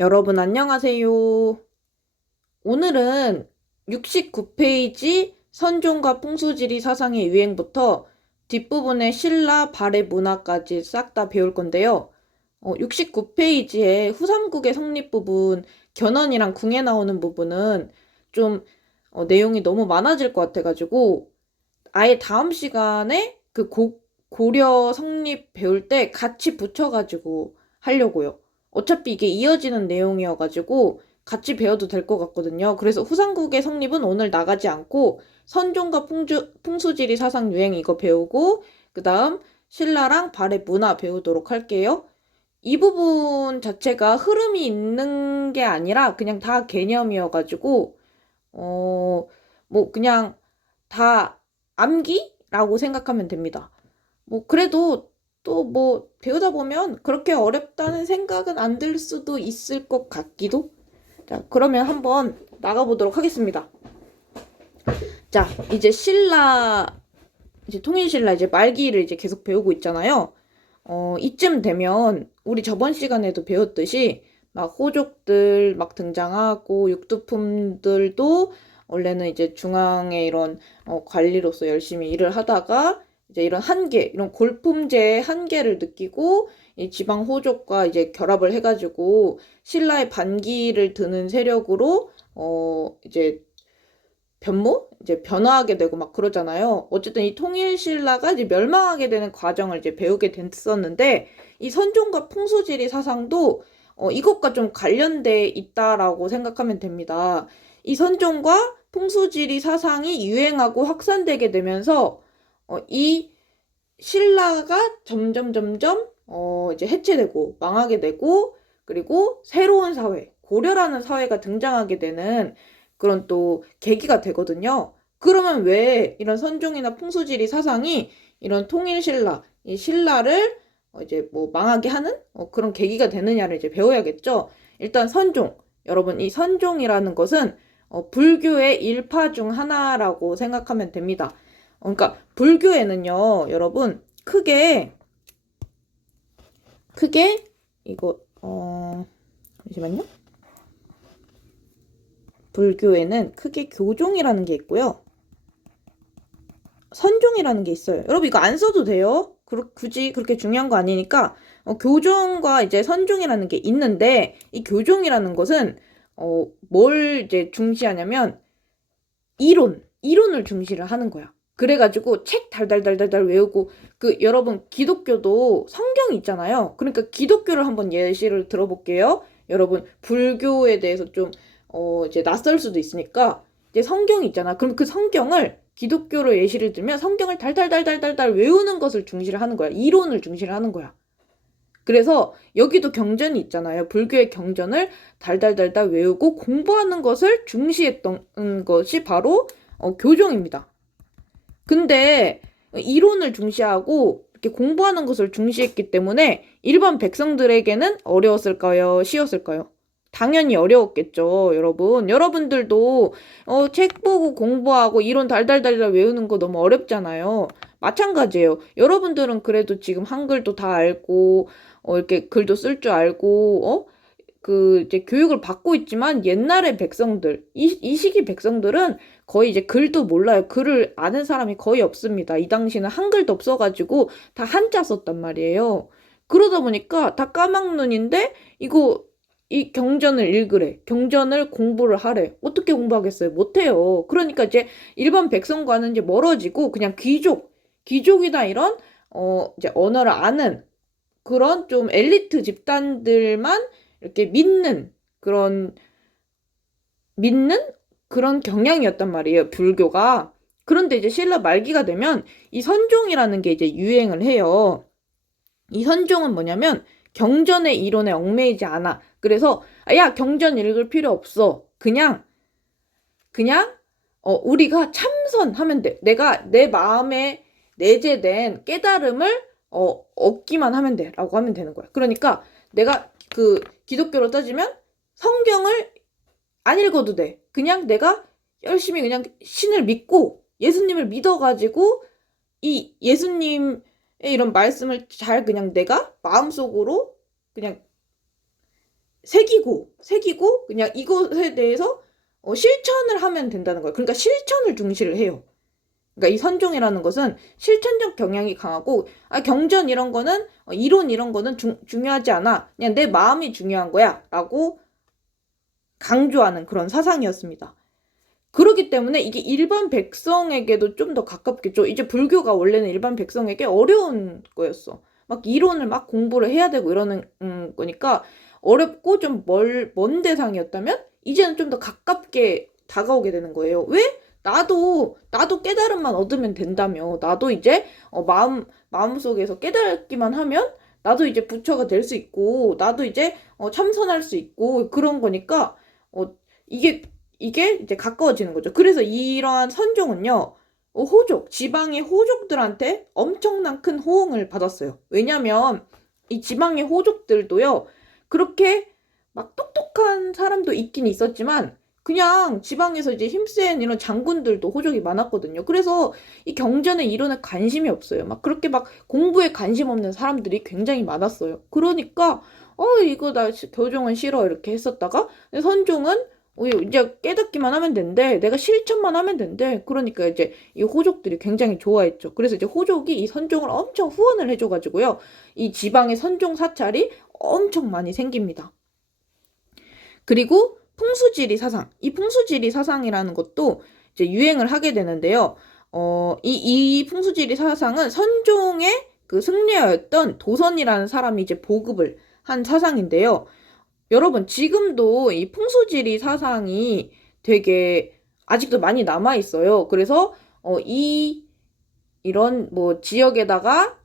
여러분 안녕하세요. 오늘은 69페이지 선종과 풍수지리 사상의 유행부터 뒷부분의 신라 발해 문화까지 싹 다 배울 건데요. 69페이지의 후삼국의 성립 부분, 견훤이랑 궁에 나오는 부분은 좀 내용이 너무 많아질 것 같아가지고 아예 다음 시간에 고려 성립 배울 때 같이 붙여가지고 하려고요. 어차피 이게 이어지는 내용이어가지고 같이 배워도 될 것 같거든요. 그래서 후삼국의 성립은 오늘 나가지 않고 선종과 풍수지리 사상 유행 이거 배우고 그 다음 신라랑 발해 문화 배우도록 할게요. 이 부분 자체가 흐름이 있는 게 아니라 그냥 다 개념이어가지고 그냥 다 암기라고 생각하면 됩니다. 그래도 또 배우다 보면 그렇게 어렵다는 생각은 안 들 수도 있을 것 같기도. 자, 그러면 한번 나가보도록 하겠습니다. 자, 이제 이제 통일신라 이제 말기를 이제 계속 배우고 있잖아요. 이쯤 되면 우리 저번 시간에도 배웠듯이 막 호족들 막 등장하고 육두품들도 원래는 이제 중앙의 이런 관리로서 열심히 일을 하다가 이제 이런 한계, 이런 골품제의 한계를 느끼고 이 지방 호족과 이제 결합을 해가지고 신라의 반기를 드는 세력으로 이제 이제 변화하게 되고 막 그러잖아요. 어쨌든 이 통일신라가 이제 멸망하게 되는 과정을 이제 배우게 됐었는데, 이 선종과 풍수지리 사상도 이것과 좀 관련돼 있다라고 생각하면 됩니다. 이 선종과 풍수지리 사상이 유행하고 확산되게 되면서 이 신라가 점점 이제 해체되고 망하게 되고, 그리고 새로운 사회, 고려라는 사회가 등장하게 되는 그런 또 계기가 되거든요. 그러면 왜 이런 선종이나 풍수지리 사상이 이런 통일신라, 이 신라를 이제 망하게 하는 그런 계기가 되느냐를 이제 배워야겠죠. 일단 선종. 여러분, 이 선종이라는 것은 불교의 일파 중 하나라고 생각하면 됩니다. 그러니까 불교에는요, 여러분, 크게 이거 잠시만요. 불교에는 크게 교종이라는 게 있고요. 선종이라는 게 있어요. 여러분 이거 안 써도 돼요. 굳이 그렇게 중요한 거 아니니까 교종과 이제 선종이라는 게 있는데 이 교종이라는 것은 뭘 이제 중시하냐면 이론을 중시를 하는 거야. 그래가지고 책 달달달달달 외우고 여러분 기독교도 성경이 있잖아요. 그러니까 기독교를 한번 예시를 들어볼게요. 여러분 불교에 대해서 좀 이제 낯설 수도 있으니까 이제 성경이 있잖아. 그럼 그 성경을 기독교로 예시를 들면 성경을 달달달달달달 외우는 것을 중시를 하는 거야. 이론을 중시를 하는 거야. 그래서 여기도 경전이 있잖아요. 불교의 경전을 달달달달 외우고 공부하는 것을 중시했던 것이 바로 교종입니다. 근데 이론을 중시하고 이렇게 공부하는 것을 중시했기 때문에 일반 백성들에게는 어려웠을까요? 쉬웠을까요? 당연히 어려웠겠죠, 여러분. 여러분들도 책 보고 공부하고 이론 달달달달 외우는 거 너무 어렵잖아요. 마찬가지예요. 여러분들은 그래도 지금 한글도 다 알고 이렇게 글도 쓸 줄 알고 이제 교육을 받고 있지만 옛날의 백성들, 이 시기 백성들은 거의 이제 글도 몰라요. 글을 아는 사람이 거의 없습니다. 이 당시는 한글도 없어가지고 다 한자 썼단 말이에요. 그러다 보니까 다 까막눈인데 이 경전을 읽으래. 경전을 공부를 하래. 어떻게 공부하겠어요? 못해요. 그러니까 이제 일반 백성과는 이제 멀어지고 그냥 귀족이나 이런 이제 언어를 아는 그런 좀 엘리트 집단들만 이렇게 믿는 그런 경향이었단 말이에요, 불교가. 그런데 이제 신라 말기가 되면 이 선종이라는 게 이제 유행을 해요. 이 선종은 뭐냐면 경전의 이론에 얽매이지 않아. 그래서 야, 경전 읽을 필요 없어. 그냥 우리가 참선하면 돼. 내가 내 마음에 내재된 깨달음을 얻기만 하면 돼라고 하면 되는 거야. 그러니까 내가 기독교로 따지면 성경을 안 읽어도 돼. 그냥 내가 열심히 그냥 신을 믿고 예수님을 믿어가지고 이 예수님의 이런 말씀을 잘 그냥 내가 마음속으로 그냥 새기고 그냥 이것에 대해서 실천을 하면 된다는 거예요. 그러니까 실천을 중시를 해요. 그러니까 이 선종이라는 것은 실천적 경향이 강하고, 경전 이런 거는 이론 이런 거는 중요하지 않아. 그냥 내 마음이 중요한 거야. 라고 강조하는 그런 사상이었습니다. 그렇기 때문에 이게 일반 백성에게도 좀 더 가깝겠죠. 이제 불교가 원래는 일반 백성에게 어려운 거였어. 막 이론을 막 공부를 해야 되고 이러는 거니까 어렵고 좀 먼 대상이었다면 이제는 좀 더 가깝게 다가오게 되는 거예요. 왜? 나도 깨달음만 얻으면 된다며. 나도 이제 마음속에서 깨닫기만 하면 나도 이제 부처가 될 수 있고, 나도 이제 참선할 수 있고 그런 거니까 이게 이제 가까워지는 거죠. 그래서 이러한 선종은요, 지방의 호족들한테 엄청난 큰 호응을 받았어요. 왜냐면 이 지방의 호족들도요, 그렇게 막 똑똑한 사람도 있긴 있었지만 그냥 지방에서 이제 힘센 이런 장군들도 호족이 많았거든요. 그래서 이 경전의 이론에 관심이 없어요. 막 그렇게 막 공부에 관심 없는 사람들이 굉장히 많았어요. 그러니까 이거 나 교종은 싫어 이렇게 했었다가 선종은 이제 깨닫기만 하면 된대. 내가 실천만 하면 된대. 그러니까 이제 이 호족들이 굉장히 좋아했죠. 그래서 이제 호족이 이 선종을 엄청 후원을 해줘가지고요. 이 지방의 선종 사찰이 엄청 많이 생깁니다. 그리고 풍수지리 사상. 이 풍수지리 사상이라는 것도 이제 유행을 하게 되는데요. 이 풍수지리 사상은 선종의 그 승려였던 도선이라는 사람이 이제 보급을 한 사상인데요. 여러분, 지금도 이 풍수지리 사상이 되게 아직도 많이 남아 있어요. 그래서 이런 뭐 지역에다가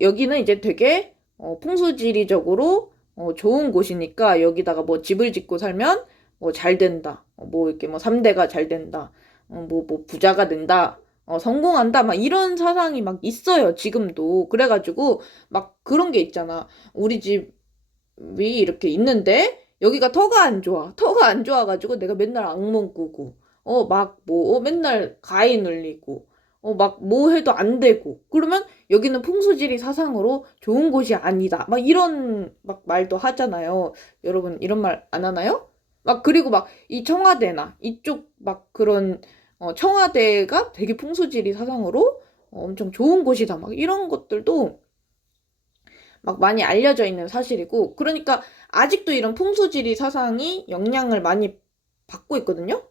여기는 이제 되게 풍수지리적으로 좋은 곳이니까 여기다가 뭐 집을 짓고 살면 뭐 잘 된다. 뭐 이렇게 뭐 3대가 잘 된다. 뭐 부자가 된다. 성공한다. 막 이런 사상이 막 있어요. 지금도. 그래가지고 막 그런 게 있잖아. 우리 집이 이렇게 있는데 여기가 터가 안 좋아. 터가 안 좋아가지고 내가 맨날 악몽 꾸고 막 뭐 맨날 가위 눌리고 막 뭐 해도 안 되고 그러면 여기는 풍수지리 사상으로 좋은 곳이 아니다. 막 이런 막 말도 하잖아요. 여러분 이런 말 안 하나요? 막 그리고 막 이 청와대나 이쪽 막 그런 청와대가 되게 풍수지리 사상으로 엄청 좋은 곳이다. 막 이런 것들도 막 많이 알려져 있는 사실이고, 그러니까 아직도 이런 풍수지리 사상이 영향을 많이 받고 있거든요.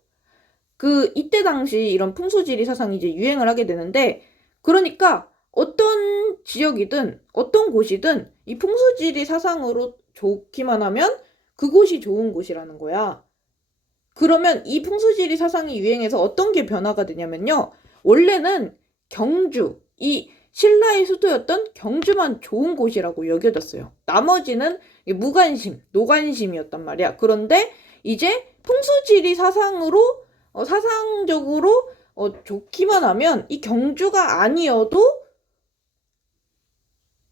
이때 당시 이런 풍수지리 사상이 이제 유행을 하게 되는데, 그러니까 어떤 지역이든 어떤 곳이든 이 풍수지리 사상으로 좋기만 하면 그곳이 좋은 곳이라는 거야. 그러면 이 풍수지리 사상이 유행해서 어떤 게 변화가 되냐면요. 원래는 이 신라의 수도였던 경주만 좋은 곳이라고 여겨졌어요. 나머지는 무관심, 노관심이었단 말이야. 그런데 이제 풍수지리 사상적으로 좋기만 하면 이 경주가 아니어도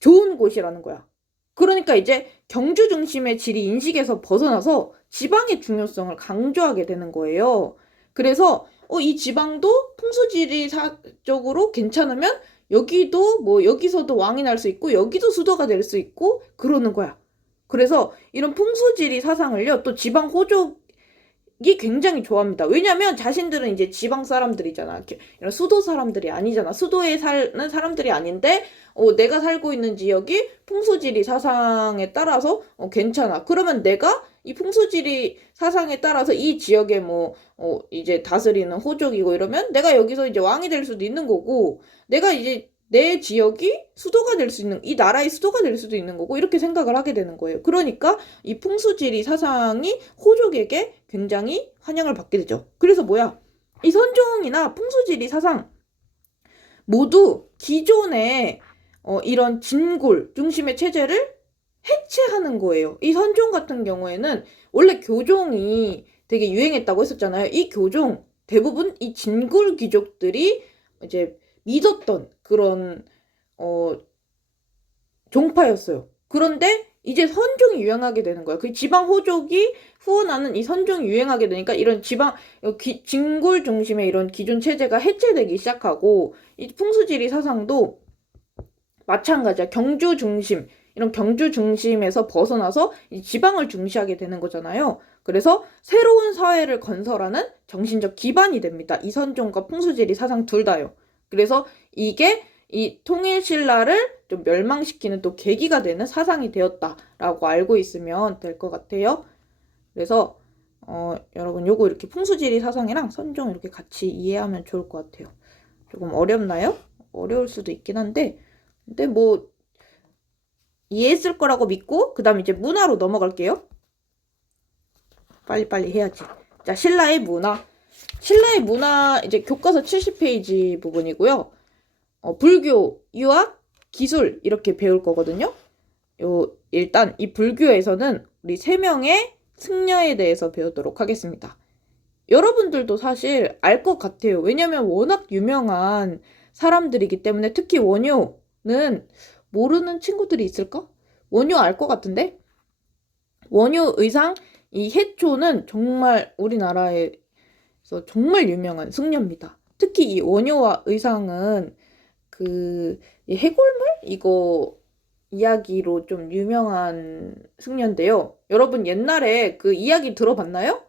좋은 곳이라는 거야. 그러니까 이제 경주 중심의 지리 인식에서 벗어나서 지방의 중요성을 강조하게 되는 거예요. 그래서 이 지방도 풍수지리사적으로 괜찮으면 여기도 뭐 여기서도 왕이 날 수 있고 여기도 수도가 될 수 있고 그러는 거야. 그래서 이런 풍수지리 사상을요, 또 지방 호족이 굉장히 좋아합니다. 왜냐면 자신들은 이제 지방 사람들이잖아. 이런 수도 사람들이 아니잖아. 수도에 사는 사람들이 아닌데 내가 살고 있는 지역이 풍수지리 사상에 따라서 괜찮아. 그러면 내가 이 풍수지리 사상에 따라서 이 지역에 이제 다스리는 호족이고 이러면 내가 여기서 이제 왕이 될 수도 있는 거고, 내가 이제 내 지역이 수도가 될 수 있는, 이 나라의 수도가 될 수도 있는 거고, 이렇게 생각을 하게 되는 거예요. 그러니까 이 풍수지리 사상이 호족에게 굉장히 환영을 받게 되죠. 그래서 이 선종이나 풍수지리 사상 모두 기존의 이런 진골 중심의 체제를 해체하는 거예요. 이 선종 같은 경우에는 원래 교종이 되게 유행했다고 했었잖아요. 이 교종 대부분 이 진골 귀족들이 이제 믿었던 그런 종파였어요. 그런데 이제 선종이 유행하게 되는 거야. 그 지방 호족이 후원하는 이 선종이 유행하게 되니까 이런 진골 중심의 이런 기존 체제가 해체되기 시작하고, 이 풍수지리 사상도 마찬가지야. 경주 중심 이런 경주 중심에서 벗어나서 이 지방을 중시하게 되는 거잖아요. 그래서 새로운 사회를 건설하는 정신적 기반이 됩니다. 이선종과 풍수지리 사상 둘 다요. 그래서 이게 이 통일신라를 좀 멸망시키는 또 계기가 되는 사상이 되었다라고 알고 있으면 될 것 같아요. 그래서 여러분 요거 이렇게 풍수지리 사상이랑 선종 이렇게 같이 이해하면 좋을 것 같아요. 조금 어렵나요? 어려울 수도 있긴 한데 근데 뭐 이해했을 거라고 믿고 그 다음 이제 문화로 넘어갈게요. 빨리빨리 해야지. 자, 신라의 문화. 신라의 문화 이제 교과서 70페이지 부분이고요. 불교, 유학, 기술 이렇게 배울 거거든요. 일단 이 불교에서는 우리 3명의 승려에 대해서 배우도록 하겠습니다. 여러분들도 사실 알 것 같아요. 왜냐면 워낙 유명한 사람들이기 때문에 특히 원효는 모르는 친구들이 있을까? 원효 알 것 같은데? 원효 의상 이 해초는 정말 우리나라에서 정말 유명한 승려입니다. 특히 이 원효와 의상은 이 해골물 이거 이야기로 좀 유명한 승려인데요. 여러분 옛날에 그 이야기 들어봤나요?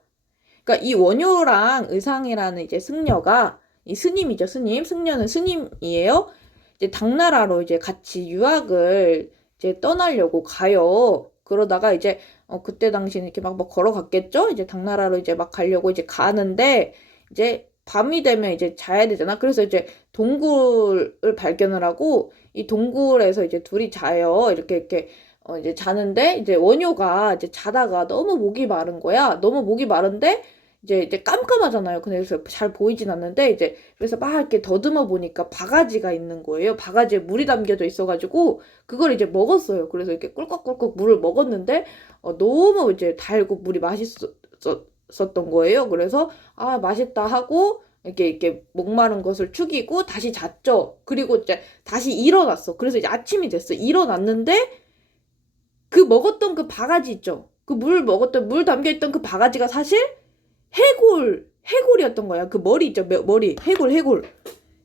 그러니까 이 원효랑 의상이라는 이제 승려가 이 스님이죠, 스님. 승려는 스님이에요. 이제 당나라로 이제 같이 유학을 이제 떠나려고 가요. 그러다가 이제 그때 당시는 이렇게 막 걸어갔겠죠? 이제 당나라로 이제 막 가려고 이제 가는데 이제 밤이 되면 이제 자야 되잖아. 그래서 이제 동굴을 발견을 하고 이 동굴에서 이제 둘이 자요. 이렇게 이제 자는데 이제 원효가 이제 자다가 너무 목이 마른 거야. 너무 목이 마른데 이제 깜깜하잖아요. 그래서 잘 보이진 않는데 이제 그래서 막 이렇게 더듬어 보니까 바가지가 있는 거예요. 바가지에 물이 담겨져 있어가지고 그걸 이제 먹었어요. 그래서 이렇게 꿀꺽꿀꺽 물을 먹었는데 너무 이제 달고 물이 맛있었던 거예요. 그래서 아 맛있다 하고 이렇게 목마른 것을 축이고 다시 잤죠. 그리고 이제 다시 일어났어. 그래서 이제 아침이 됐어. 일어났는데 그 먹었던 그 바가지 있죠. 그 물 담겨있던 그 바가지가 사실 해골이었던 거야. 그 머리 있죠. 머리.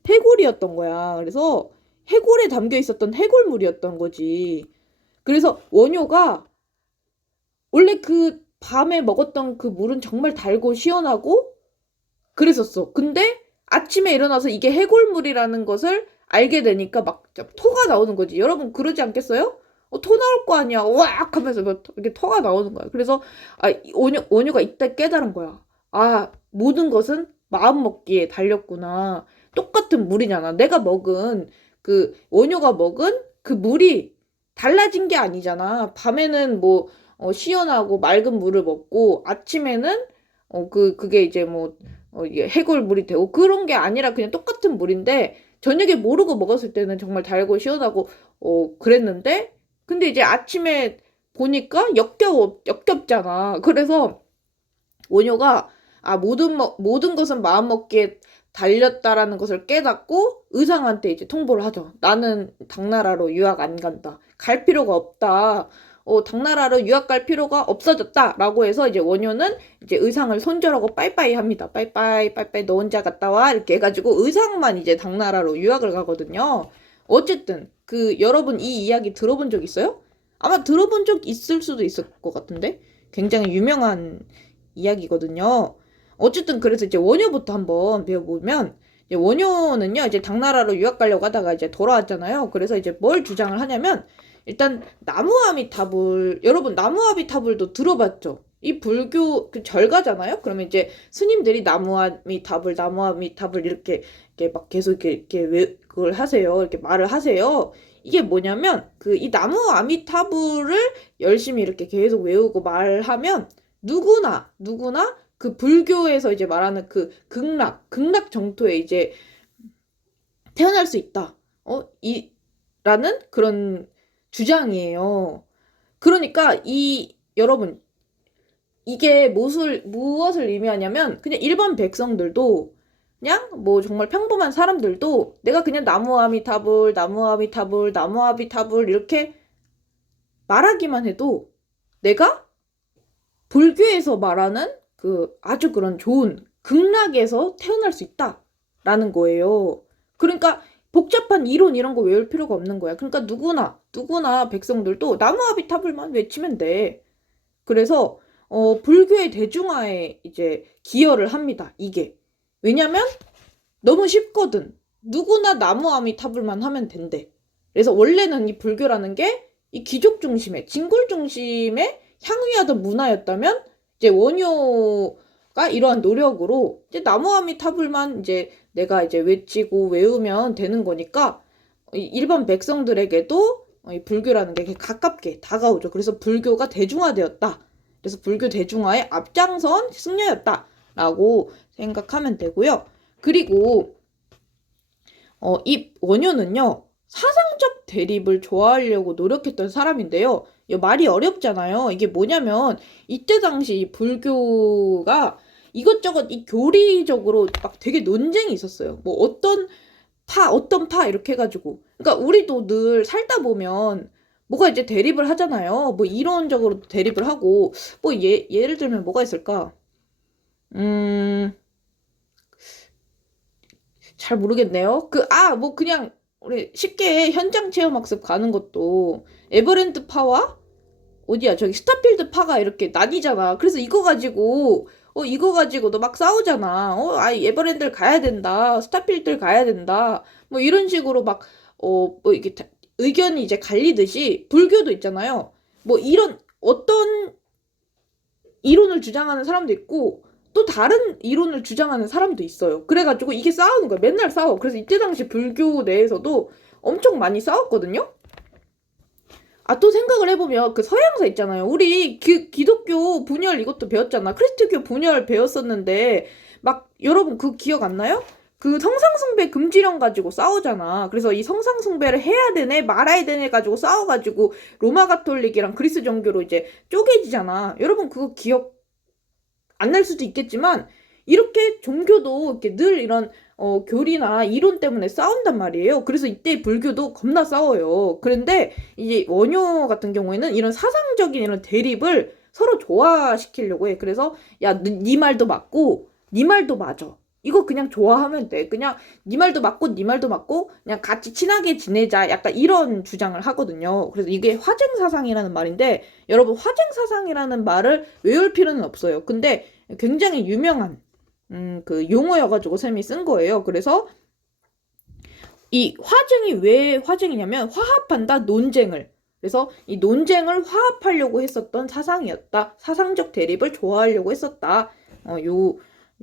해골이었던 거야. 그래서 해골에 담겨 있었던 해골물이었던 거지. 그래서 원효가 원래 그 밤에 먹었던 그 물은 정말 달고 시원하고 그랬었어. 근데 아침에 일어나서 이게 해골물이라는 것을 알게 되니까 막 토가 나오는 거지. 여러분 그러지 않겠어요? 토 나올 거 아니야. 우악 하면서 이렇게 토가 나오는 거야. 그래서 원효가 이때 깨달은 거야. 아, 모든 것은 마음 먹기에 달렸구나. 똑같은 물이잖아. 내가 먹은 원효가 먹은 그 물이 달라진 게 아니잖아. 밤에는 뭐 시원하고 맑은 물을 먹고 아침에는 그게 이제 뭐 이게 해골물이 되고 그런 게 아니라 그냥 똑같은 물인데 저녁에 모르고 먹었을 때는 정말 달고 시원하고 그랬는데 근데 이제 아침에 보니까 역겹잖아. 그래서 원효가 모든 것은 마음 먹기에 달렸다라는 것을 깨닫고 의상한테 이제 통보를 하죠. 나는 당나라로 유학 안 간다. 갈 필요가 없다. 당나라로 유학 갈 필요가 없어졌다라고 해서 이제 원효는 이제 의상을 손절하고 빠이빠이 합니다. 빠이빠이 너 혼자 갔다 와 이렇게 해가지고 의상만 이제 당나라로 유학을 가거든요. 어쨌든 여러분 이 이야기 들어본 적 있어요? 아마 들어본 적 있을 수도 있을 것 같은데 굉장히 유명한 이야기거든요. 어쨌든 그래서 이제 원효부터 한번 배워보면 이제 원효는요 이제 당나라로 유학 가려고 하다가 이제 돌아왔잖아요. 그래서 이제 뭘 주장을 하냐면 일단 여러분 나무아미타불도 들어봤죠? 이 불교 절가잖아요. 그러면 이제 스님들이 나무아미타불 이렇게 막 계속 그걸 하세요. 이렇게 말을 하세요. 이게 뭐냐면 이 나무아미타불을 열심히 이렇게 계속 외우고 말하면 누구나 그 불교에서 이제 말하는 극락 정토에 이제 태어날 수 있다. 라는 그런 주장이에요. 그러니까 여러분 이게 무엇을 의미하냐면 그냥 일반 백성들도 그냥 뭐 정말 평범한 사람들도 내가 그냥 나무아미타불 이렇게 말하기만 해도 내가 불교에서 말하는 아주 그런 좋은 극락에서 태어날 수 있다라는 거예요. 그러니까 복잡한 이론 이런 거 외울 필요가 없는 거야. 그러니까 누구나 백성들도 나무아비 탑을만 외치면 돼. 그래서 불교의 대중화에 이제 기여를 합니다. 이게. 왜냐면 너무 쉽거든. 누구나 나무아미 타불만 하면 된대. 그래서 원래는 이 불교라는 게 이 귀족 중심의, 진골 중심의 향유하던 문화였다면 이제 원효가 이러한 노력으로 이제 나무아미 타불만 이제 내가 이제 외치고 외우면 되는 거니까 일반 백성들에게도 이 불교라는 게 가깝게 다가오죠. 그래서 불교가 대중화되었다. 그래서 불교 대중화의 앞장선 승려였다라고 생각하면 되고요. 그리고 이 원효는요, 사상적 대립을 좋아하려고 노력했던 사람인데요. 이 말이 어렵잖아요. 이게 뭐냐면, 이때 당시 불교가 이것저것 이 교리적으로 막 되게 논쟁이 있었어요. 뭐 어떤 파 이렇게 해가지고. 그러니까 우리도 늘 살다 보면 뭐가 이제 대립을 하잖아요. 뭐 이론적으로 대립을 하고, 뭐 예를 들면 뭐가 있을까? 잘 모르겠네요. 뭐 그냥 우리 쉽게 현장 체험 학습 가는 것도 에버랜드 파와 어디야 저기 스타필드 파가 이렇게 나뉘잖아. 그래서 이거 가지고도 막 싸우잖아. 에버랜드를 가야 된다. 스타필드를 가야 된다. 뭐 이런 식으로 뭐 이게 의견이 이제 갈리듯이 불교도 있잖아요. 뭐 이런 어떤 이론을 주장하는 사람도 있고 또 다른 이론을 주장하는 사람도 있어요. 그래가지고 이게 싸우는 거야. 맨날 싸워. 그래서 이때 당시 불교 내에서도 엄청 많이 싸웠거든요. 또 생각을 해보면 그 서양사 있잖아요. 우리 기독교 분열 이것도 배웠잖아. 크리스트교 분열 배웠었는데 막 여러분 그 기억 안 나요? 그 성상숭배 금지령 가지고 싸우잖아. 그래서 이 성상숭배를 해야 되네 말아야 되네 가지고 싸워가지고 로마 가톨릭이랑 그리스 정교로 이제 쪼개지잖아. 여러분 그거 기억 안 날 수도 있겠지만 이렇게 종교도 이렇게 늘 이런 교리나 이론 때문에 싸운단 말이에요. 그래서 이때 불교도 겁나 싸워요. 그런데 이제 원효 같은 경우에는 이런 사상적인 이런 대립을 서로 조화시키려고 해. 그래서 야, 네 말도 맞고 네 말도 맞아. 이거 그냥 좋아하면 돼. 그냥 네 말도 맞고 네 말도 맞고 그냥 같이 친하게 지내자. 약간 이런 주장을 하거든요. 그래서 이게 화쟁사상이라는 말인데 여러분 화쟁사상이라는 말을 외울 필요는 없어요. 근데 굉장히 유명한 그 용어여가지고 쌤이 쓴 거예요. 그래서 이 화쟁이 왜 화쟁이냐면 화합한다 논쟁을. 그래서 이 논쟁을 화합하려고 했었던 사상이었다. 사상적 대립을 좋아하려고 했었다.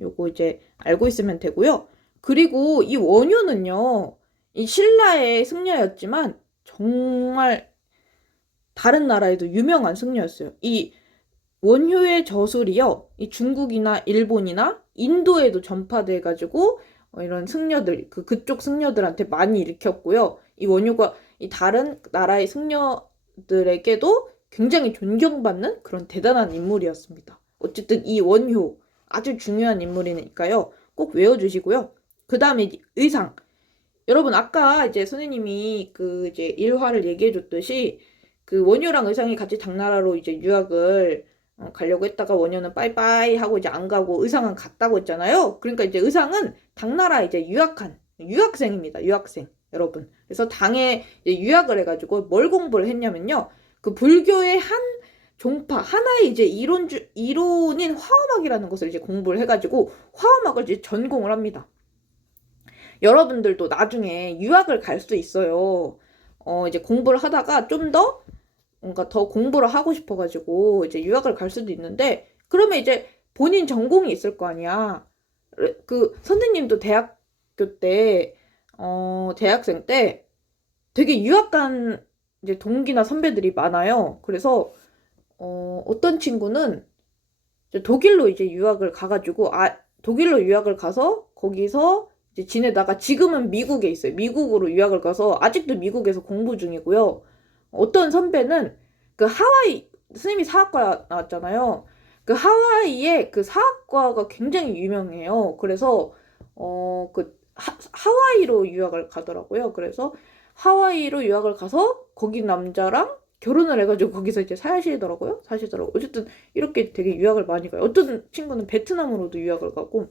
요거 이제 알고 있으면 되고요. 그리고 이 원효는요, 이 신라의 승려였지만 정말 다른 나라에도 유명한 승려였어요. 이 원효의 저술이요, 이 중국이나 일본이나 인도에도 전파돼가지고 이런 승려들, 그쪽 승려들한테 많이 일으켰고요. 이 원효가 이 다른 나라의 승려들에게도 굉장히 존경받는 그런 대단한 인물이었습니다. 어쨌든 이 원효 아주 중요한 인물이니까요. 꼭 외워주시고요. 그 다음에 의상. 여러분 아까 이제 선생님이 그 이제 일화를 얘기해줬듯이 그 원효랑 의상이 같이 당나라로 이제 유학을 가려고 했다가 원효는 빠이빠이 하고 이제 안 가고 의상은 갔다고 했잖아요. 그러니까 이제 의상은 당나라 이제 유학한 유학생입니다. 유학생 여러분. 그래서 당에 이제 유학을 해가지고 뭘 공부를 했냐면요. 그 불교의 한 종파 하나의 이제 이론인 화엄학이라는 것을 이제 공부를 해가지고 화엄학을 이제 전공을 합니다. 여러분들도 나중에 유학을 갈 수도 있어요. 이제 공부를 하다가 좀 더 뭔가 더 공부를 하고 싶어가지고 이제 유학을 갈 수도 있는데 그러면 이제 본인 전공이 있을 거 아니야. 그 선생님도 대학교 때, 대학생 때 되게 유학 간 이제 동기나 선배들이 많아요. 그래서 어떤 친구는 이제 독일로 이제 유학을 가가지고 독일로 유학을 가서 거기서 이제 지내다가 지금은 미국에 있어요. 미국으로 유학을 가서 아직도 미국에서 공부 중이고요. 어떤 선배는 그 하와이 스님이 사학과 나왔잖아요. 그 하와이에 그 사학과가 굉장히 유명해요. 그래서 그 하와이로 유학을 가더라고요. 그래서 하와이로 유학을 가서 거기 남자랑 결혼을 해가지고 거기서 이제 사시더라고요. 어쨌든 이렇게 되게 유학을 많이 가요. 어떤 친구는 베트남으로도 유학을 가고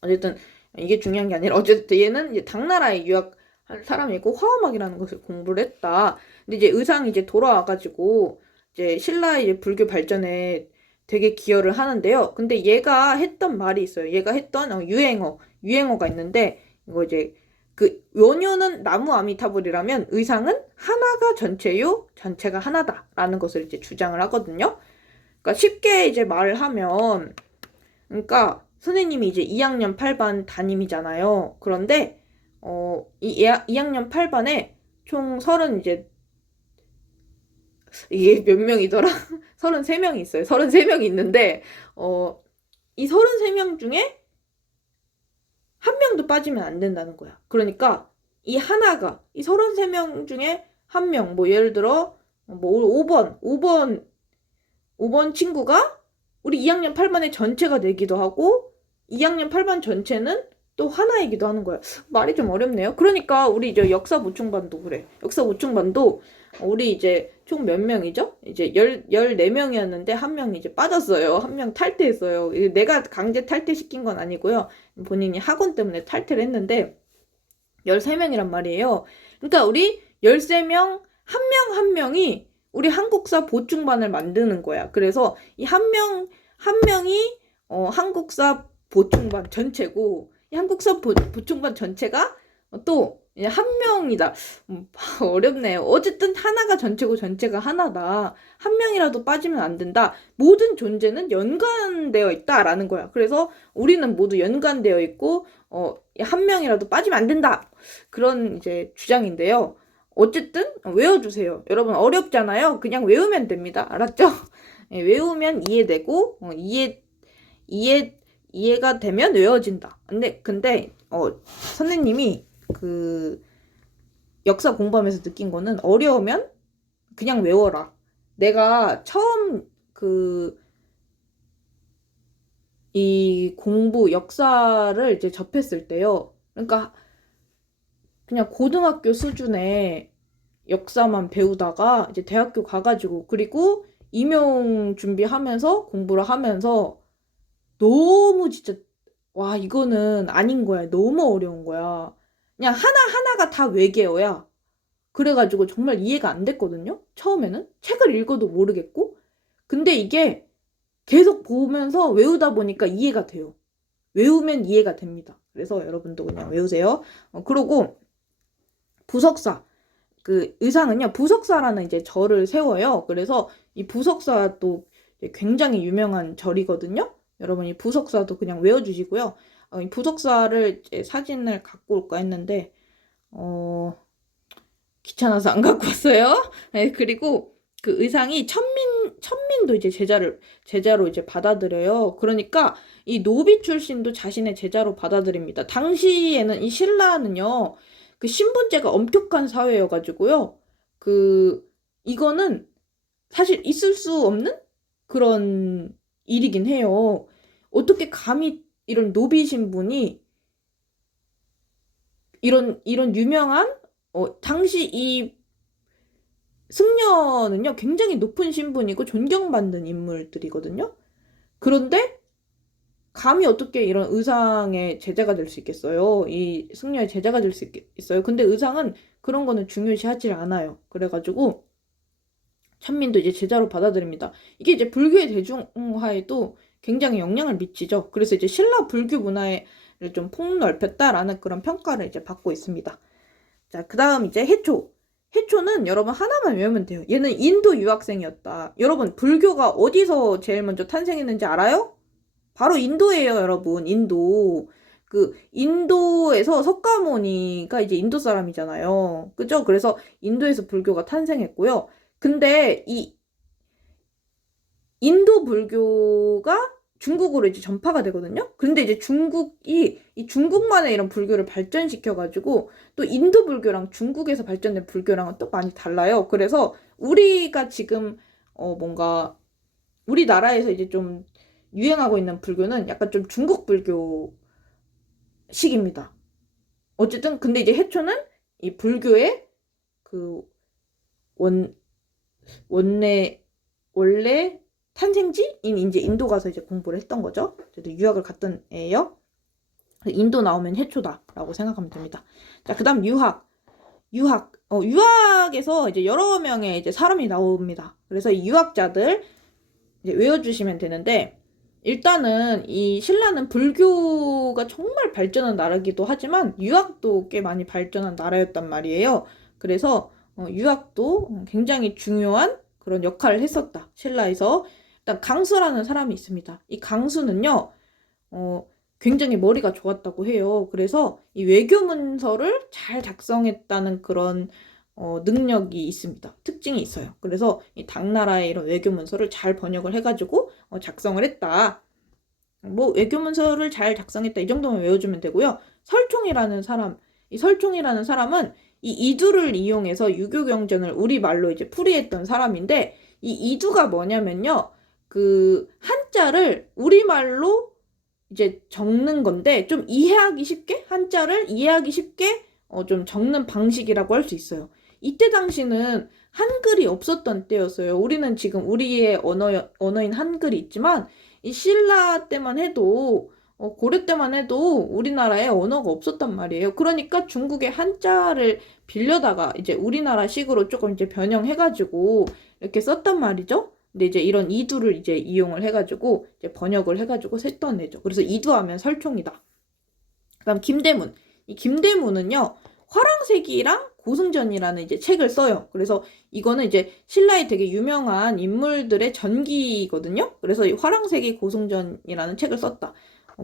어쨌든 이게 중요한 게 아니라 어쨌든 얘는 이제 당나라에 유학한 사람이고 화엄학이라는 것을 공부를 했다. 근데 이제 의상이 이제 돌아와가지고 이제 신라의 이제 불교 발전에 되게 기여를 하는데요. 근데 얘가 했던 말이 있어요. 얘가 했던 유행어가 있는데 이거 이제 그 원효는 나무 아미타불이라면 의상은 하나가 전체요, 전체가 하나다라는 것을 이제 주장을 하거든요. 그러니까 쉽게 이제 말을 하면, 그러니까 선생님이 이제 2학년 8반 담임이잖아요. 그런데 이 2학년 8반에 총 30 이제 이게 몇 명이더라? 33명이 있어요. 33명이 있는데 이 33명 중에 한 명도 빠지면 안 된다는 거야. 그러니까 이 하나가 이 33명 중에 한 명, 뭐 예를 들어 뭐 5번 친구가 우리 2학년 8반의 전체가 되기도 하고 2학년 8반 전체는 또 하나이기도 하는 거야. 말이 좀 어렵네요. 그러니까 우리 이제 역사 보충반도 그래. 역사 보충반도 우리 이제 총 몇 명이죠? 이제 14명이었는데 한 명이 이제 빠졌어요. 한 명 탈퇴했어요. 내가 강제 탈퇴시킨 건 아니고요. 본인이 학원 때문에 탈퇴를 했는데 13명이란 말이에요. 그러니까 우리 13명, 한 명 한 명이 우리 한국사 보충반을 만드는 거야. 그래서 이 한 명이 한국사 보충반 전체고, 이 한국사 보충반 전체가 또 한 명이다. 어렵네요. 어쨌든 하나가 전체고 전체가 하나다. 한 명이라도 빠지면 안 된다. 모든 존재는 연관되어 있다라는 거야. 그래서 우리는 모두 연관되어 있고 한 명이라도 빠지면 안 된다. 그런 이제 주장인데요. 어쨌든 외워주세요. 여러분 어렵잖아요. 그냥 외우면 됩니다. 알았죠? 예, 외우면 이해되고 이해가 되면 외워진다. 근데 선생님이 그 역사 공부하면서 느낀 거는 어려우면 그냥 외워라. 내가 처음 이 공부 역사를 이제 접했을 때요. 그러니까 그냥 고등학교 수준의 역사만 배우다가 이제 대학교 가가지고 그리고 임용 준비하면서 공부를 하면서 너무 진짜 와 이거는 아닌 거야. 너무 어려운 거야. 그냥 하나하나가 다 외계어야. 그래가지고 정말 이해가 안 됐거든요. 처음에는 책을 읽어도 모르겠고 근데 이게 계속 보면서 외우다 보니까 이해가 돼요. 외우면 이해가 됩니다. 그래서 여러분도 그냥 외우세요. 그리고 부석사 그 의상은요 부석사라는 이제 절을 세워요. 그래서 이 부석사도 굉장히 유명한 절이거든요. 여러분 이 부석사도 그냥 외워주시고요. 이 부석사를 이제 사진을 갖고 올까 했는데 귀찮아서 안 갖고 왔어요. 네, 그리고 그 의상이 천민도 이제 제자로 이제 받아들여요. 그러니까 이 노비 출신도 자신의 제자로 받아들입니다. 당시에는 이 신라는요, 그 신분제가 엄격한 사회여가지고요, 이거는 사실 있을 수 없는 그런 일이긴 해요. 어떻게 감히 이런 노비 신분이 이런 유명한 당시 이 승려는요, 굉장히 높은 신분이고 존경받는 인물들이거든요. 그런데 감히 어떻게 이런 의상의 제자가 될 수 있겠어요? 이 승려의 제자가 될 수 있어요. 근데 의상은 그런 거는 중요시하지 않아요. 그래가지고 천민도 이제 제자로 받아들입니다. 이게 이제 불교의 대중화에도 굉장히 영향을 미치죠. 그래서 이제 신라 불교 문화를 좀 폭넓혔다라는 그런 평가를 이제 받고 있습니다. 자, 그 다음 이제 해초. 해초는 여러분 하나만 외우면 돼요. 얘는 인도 유학생이었다. 여러분 불교가 어디서 제일 먼저 탄생했는지 알아요? 바로 인도예요, 여러분. 인도. 그 인도에서 석가모니가 이제 인도 사람이잖아요. 그죠? 그래서 인도에서 불교가 탄생했고요. 근데 이 인도 불교가 중국으로 이제 전파가 되거든요. 근데 이제 중국이 이 중국만의 이런 불교를 발전시켜가지고 또 인도 불교랑 중국에서 발전된 불교랑은 또 많이 달라요. 그래서 우리가 지금 뭔가 우리나라에서 이제 좀 유행하고 있는 불교는 약간 좀 중국 불교식입니다. 어쨌든 근데 이제 해초는 이 불교의 그 원래 탄생지인 이제 인도 가서 이제 공부를 했던 거죠. 저도 유학을 갔던 애예요. 인도 나오면 해초다라고 생각하면 됩니다. 자, 그다음 유학에서 이제 여러 명의 이제 사람이 나옵니다. 그래서 이 유학자들 이제 외워주시면 되는데, 일단은 이 신라는 불교가 정말 발전한 나라기도 하지만 유학도 꽤 많이 발전한 나라였단 말이에요. 그래서 유학도 굉장히 중요한 그런 역할을 했었다. 신라에서. 일단 강수라는 사람이 있습니다. 이 강수는요, 굉장히 머리가 좋았다고 해요. 그래서 이 외교 문서를 잘 작성했다는 그런 능력이 있습니다. 특징이 있어요. 그래서 이 당나라의 이런 외교 문서를 잘 번역을 해가지고 작성을 했다. 뭐 외교 문서를 잘 작성했다 이 정도만 외워주면 되고요. 이 설총이라는 사람은 이 이두를 이용해서 유교 경전을 우리말로 이제 풀이했던 사람인데, 이 이두가 뭐냐면요, 그 한자를 우리말로 이제 적는 건데 좀 이해하기 쉽게, 한자를 이해하기 쉽게 좀 적는 방식이라고 할 수 있어요. 이때 당시는 한글이 없었던 때였어요. 우리는 지금 우리의 언어인 한글이 있지만 이 신라 때만 해도 고려 때만 해도 우리나라에 언어가 없었단 말이에요. 그러니까 중국의 한자를 빌려다가 이제 우리나라식으로 조금 이제 변형해가지고 이렇게 썼단 말이죠. 근데 이제 이런 이두를 이제 이용을 해가지고 이제 번역을 해가지고 썼던 애죠. 그래서 이두하면 설총이다. 그다음 김대문. 이 김대문은요, 화랑새기랑 고승전이라는 이제 책을 써요. 그래서 이거는 이제 신라의 되게 유명한 인물들의 전기거든요. 그래서 이 화랑새기 고승전이라는 책을 썼다.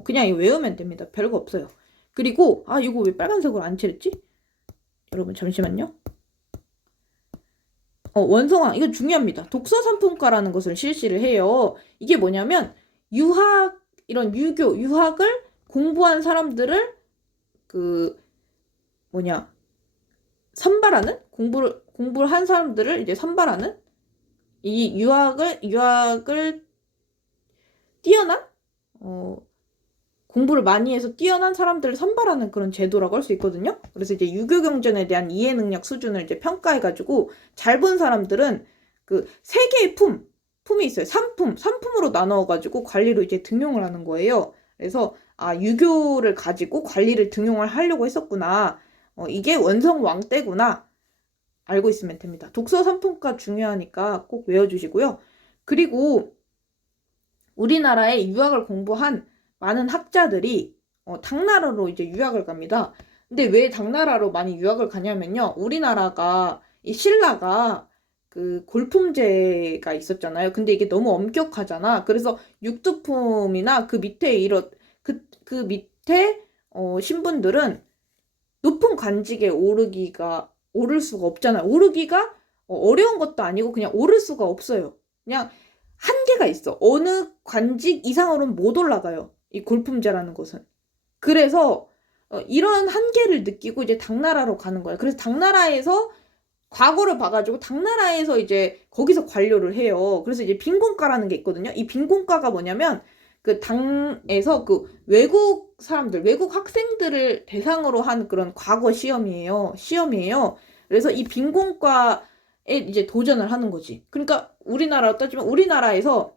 그냥 이거 외우면 됩니다. 별거 없어요. 그리고 이거 왜 빨간색으로 안 칠했지? 여러분 잠시만요. 원성왕, 이거 중요합니다. 독서상품과라는 것을 실시를 해요. 이게 뭐냐면 이런 유학을 공부한 사람들을 선발하는, 공부를 한 사람들을 이제 선발하는, 이 유학을 뛰어난 공부를 많이 해서 뛰어난 사람들을 선발하는 그런 제도라고 할 수 있거든요. 그래서 이제 유교 경전에 대한 이해 능력 수준을 이제 평가해가지고 잘 본 사람들은 그 세 개의 품이 있어요. 삼품으로 나눠가지고 관리로 이제 등용을 하는 거예요. 그래서 유교를 가지고 관리를 등용을 하려고 했었구나. 이게 원성왕 때구나. 알고 있으면 됩니다. 독서 삼품과 중요하니까 꼭 외워주시고요. 그리고 우리나라에 유학을 공부한 많은 학자들이 당나라로 이제 유학을 갑니다. 근데 왜 당나라로 많이 유학을 가냐면요, 우리나라가 이 신라가 그 골품제가 있었잖아요. 근데 이게 너무 엄격하잖아. 그래서 육두품이나 그 밑에 그 밑에 신분들은 높은 관직에 오를 수가 없잖아요. 오르기가 어려운 것도 아니고 그냥 오를 수가 없어요. 그냥 한계가 있어. 어느 관직 이상으로는 못 올라가요. 이 골품제라는 것은. 그래서 이런 한계를 느끼고 이제 당나라로 가는 거예요. 그래서 당나라에서 과거를 봐가지고 당나라에서 이제 거기서 관료를 해요. 그래서 이제 빈곤과라는 게 있거든요. 이 빈곤과가 뭐냐면 그 당에서 그 외국 학생들을 대상으로 한 그런 과거 시험이에요. 그래서 이 빈곤과에 이제 도전을 하는 거지. 그러니까 우리나라로 따지면 우리나라에서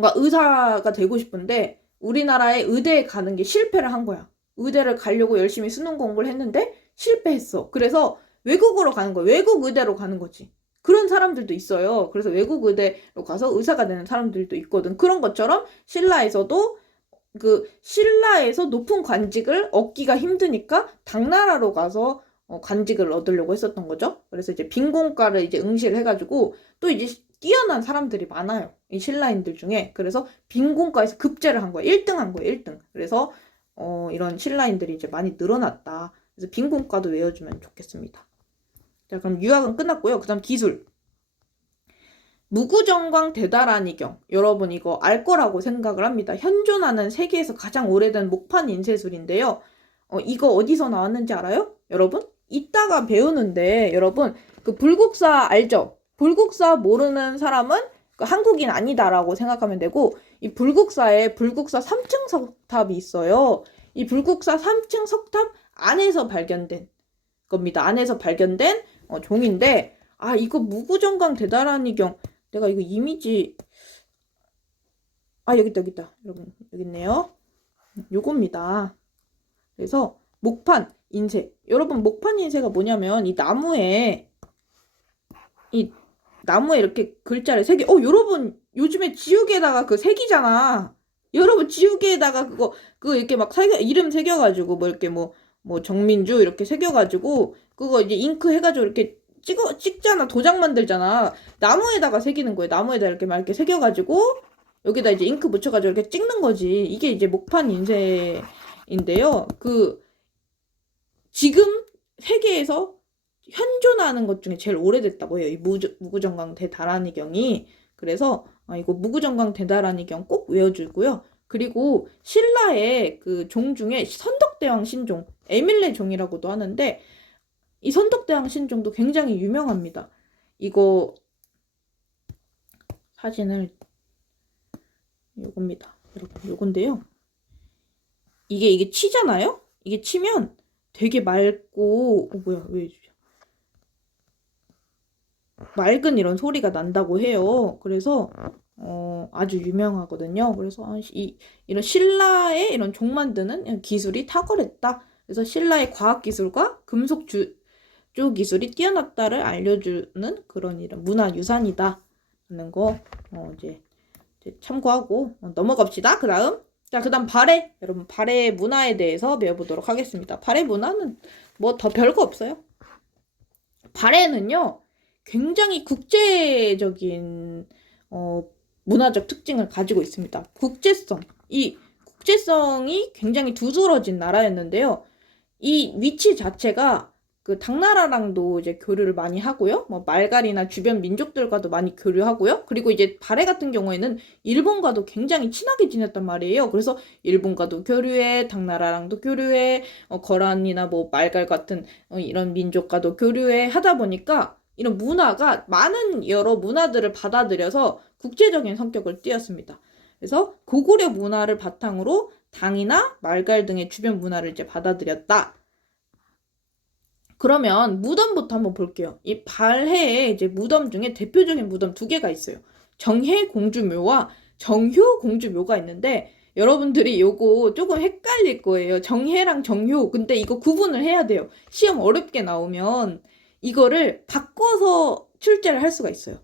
뭔가 의사가 되고 싶은데 우리나라의 의대에 가는 게 실패를 한 거야. 의대를 가려고 열심히 수능 공부를 했는데 실패했어. 그래서 외국으로 가는 거야. 외국 의대로 가는 거지. 그런 사람들도 있어요. 그래서 외국 의대로 가서 의사가 되는 사람들도 있거든. 그런 것처럼 신라에서도 신라에서 높은 관직을 얻기가 힘드니까 당나라로 가서 관직을 얻으려고 했었던 거죠. 그래서 이제 빈곤과를 이제 응시를 해가지고 또 이제 뛰어난 사람들이 많아요. 이 신라인들 중에. 그래서 빈곤과에서 급제를 한 거예요. 1등 한 거예요. 1등. 그래서 이런 신라인들이 이제 많이 늘어났다. 그래서 빈곤과도 외워주면 좋겠습니다. 자, 그럼 유학은 끝났고요. 그 다음 기술. 무구정광 대다라니경. 여러분 이거 알 거라고 생각을 합니다. 현존하는 세계에서 가장 오래된 목판 인쇄술인데요. 이거 어디서 나왔는지 알아요? 여러분? 이따가 배우는데 여러분 그 불국사 알죠? 불국사 모르는 사람은 한국인 아니다라고 생각하면 되고, 이 불국사에 불국사 3층 석탑이 있어요. 이 불국사 3층 석탑 안에서 발견된 겁니다. 안에서 발견된 종인데, 이거 무구정광 대다라니경, 내가 이거 이미지 여기 있다 여러분, 여기 있네요. 요겁니다. 그래서 목판 인쇄. 여러분, 목판 인쇄가 뭐냐면 이 나무에 이렇게 글자를 새겨. 여러분, 요즘에 지우개에다가 그 새기잖아. 여러분, 지우개에다가 그거 이렇게 막 이름 새겨가지고 뭐 이렇게 뭐 정민주 이렇게 새겨가지고 그거 이제 잉크 해가지고 이렇게 찍잖아. 도장 만들잖아. 나무에다가 새기는 거예요. 나무에다 이렇게 막 이렇게 새겨가지고 여기다 이제 잉크 묻혀가지고 이렇게 찍는 거지. 이게 이제 목판 인쇄인데요. 지금 세계에서 현존하는 것 중에 제일 오래됐다고 해요. 이 무구정강 대다라니경이. 그래서 이거 무구정강 대다라니경 꼭 외워주고요. 그리고 신라의 그 종 중에 선덕대왕 신종, 에밀레 종이라고도 하는데 이 선덕대왕 신종도 굉장히 유명합니다. 이거 사진을 요겁니다. 여러분, 요건데요. 이게 치잖아요? 이게 치면 되게 맑고 뭐야, 왜 맑은 이런 소리가 난다고 해요. 그래서 아주 유명하거든요. 그래서 이런 신라의 이런 종 만드는 기술이 탁월했다. 그래서 신라의 과학 기술과 금속 조 기술이 뛰어났다를 알려주는 그런 이런 문화 유산이다 하는 거 이제 참고하고 넘어갑시다. 그다음 발해. 여러분, 발해 문화에 대해서 배워보도록 하겠습니다. 발해 문화는 뭐 더 별거 없어요. 발해는요, 굉장히 국제적인 문화적 특징을 가지고 있습니다. 이 국제성이 굉장히 두드러진 나라였는데요. 이 위치 자체가 그 당나라랑도 이제 교류를 많이 하고요. 뭐 말갈이나 주변 민족들과도 많이 교류하고요. 그리고 이제 발해 같은 경우에는 일본과도 굉장히 친하게 지냈단 말이에요. 그래서 일본과도 교류해, 당나라랑도 교류해, 거란이나 뭐 말갈 같은 이런 민족과도 교류해 하다 보니까 이런 문화가 많은 여러 문화들을 받아들여서 국제적인 성격을 띠었습니다. 그래서 고구려 문화를 바탕으로 당이나 말갈 등의 주변 문화를 이제 받아들였다. 그러면 무덤부터 한번 볼게요. 이 발해의 이제 무덤 중에 대표적인 무덤 두 개가 있어요. 정해공주묘와 정효공주묘가 있는데 여러분들이 요거 조금 헷갈릴 거예요. 정해랑 정효. 근데 이거 구분을 해야 돼요. 시험 어렵게 나오면 이거를 바꿔서 출제를 할 수가 있어요.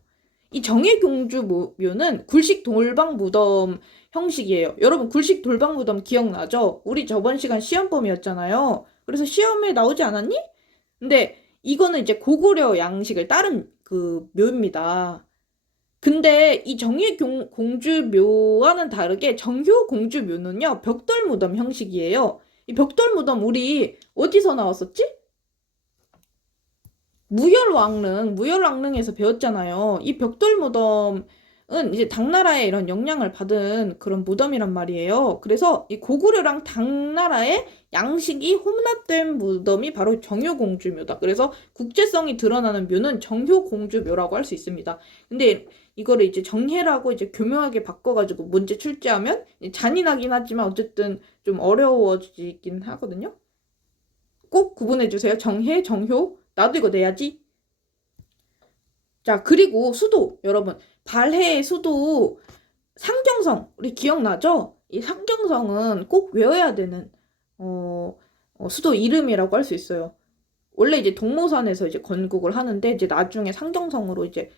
이 정해공주묘는 굴식 돌방 무덤 형식이에요. 여러분, 굴식 돌방 무덤 기억나죠? 우리 저번 시간 시험범위였잖아요. 그래서 시험에 나오지 않았니? 근데 이거는 이제 고구려 양식을 따른 그 묘입니다. 근데 이 정예공주묘와는 다르게 정효공주묘는요, 벽돌무덤 형식이에요. 이 벽돌무덤 우리 어디서 나왔었지? 무열왕릉에서 배웠잖아요. 이 벽돌무덤은 이제 당나라의 이런 영향을 받은 그런 무덤이란 말이에요. 그래서 이 고구려랑 당나라의 양식이 혼합된 무덤이 바로 정효공주묘다. 그래서 국제성이 드러나는 묘는 정효공주묘라고 할 수 있습니다. 근데 이거를 이제 정해라고 이제 교묘하게 바꿔가지고 문제 출제하면 잔인하긴 하지만 어쨌든 좀 어려워지긴 하거든요. 꼭 구분해주세요. 정해, 정효. 나도 이거 내야지. 자, 그리고 수도. 여러분, 발해의 수도 상경성. 우리 기억나죠? 이 상경성은 꼭 외워야 되는 수도 이름이라고 할 수 있어요. 원래 이제 동모산에서 이제 건국을 하는데 이제 나중에 상경성으로 이제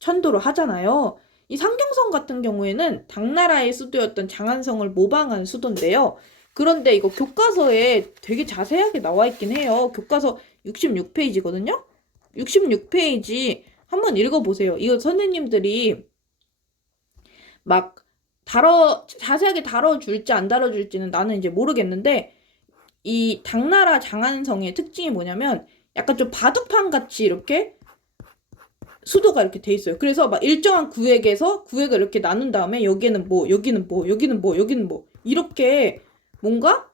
천도를 하잖아요. 이 상경성 같은 경우에는 당나라의 수도였던 장안성을 모방한 수도인데요. 그런데 이거 교과서에 되게 자세하게 나와 있긴 해요. 교과서 66페이지거든요. 66페이지 한번 읽어보세요. 이거 선생님들이 막 자세하게 다뤄줄지 안 다뤄줄지는 나는 이제 모르겠는데 이 당나라 장안성의 특징이 뭐냐면 약간 좀 바둑판 같이 이렇게 수도가 이렇게 돼 있어요. 그래서 막 일정한 구획에서 구획을 이렇게 나눈 다음에 여기는 뭐, 여기는 뭐, 여기는 뭐, 여기는 뭐 이렇게 뭔가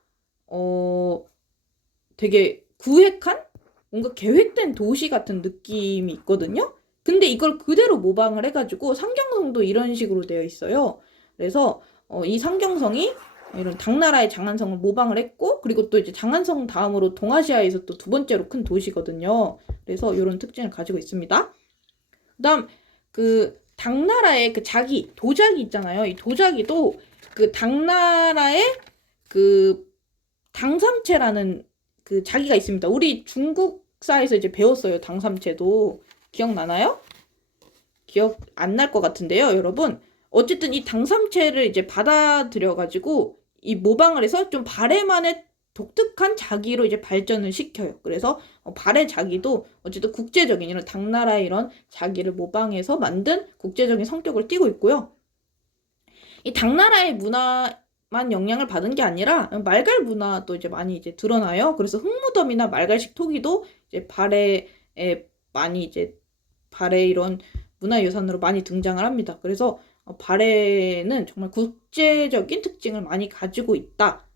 되게 구획한 뭔가 계획된 도시 같은 느낌이 있거든요. 근데 이걸 그대로 모방을 해가지고 상경성도 이런 식으로 되어 있어요. 그래서 이 상경성이 이런 당나라의 장안성을 모방을 했고, 그리고 또 이제 장안성 다음으로 동아시아에서 또 두 번째로 큰 도시거든요. 그래서 이런 특징을 가지고 있습니다. 그다음 그 당나라의 그 도자기 있잖아요. 이 도자기도 그 당나라의 그 당삼채라는 그 자기가 있습니다. 우리 중국사에서 이제 배웠어요. 당삼채도 기억나나요? 기억 안 날 것 같은데요, 여러분. 어쨌든 이 당삼채를 이제 받아들여가지고 이 모방을 해서 좀 발해만의 독특한 자기로 이제 발전을 시켜요. 그래서 발해 자기도 어쨌든 국제적인 이런 당나라의 이런 자기를 모방해서 만든 국제적인 성격을 띠고 있고요. 이 당나라의 문화만 영향을 받은 게 아니라 말갈 문화도 이제 많이 이제 드러나요. 그래서 흙무덤이나 말갈식 토기도 이제 발해에 많이 이제 발해 이런 문화유산으로 많이 등장을 합니다. 그래서 발해는 정말 국제적인 특징을 많이 가지고 있다.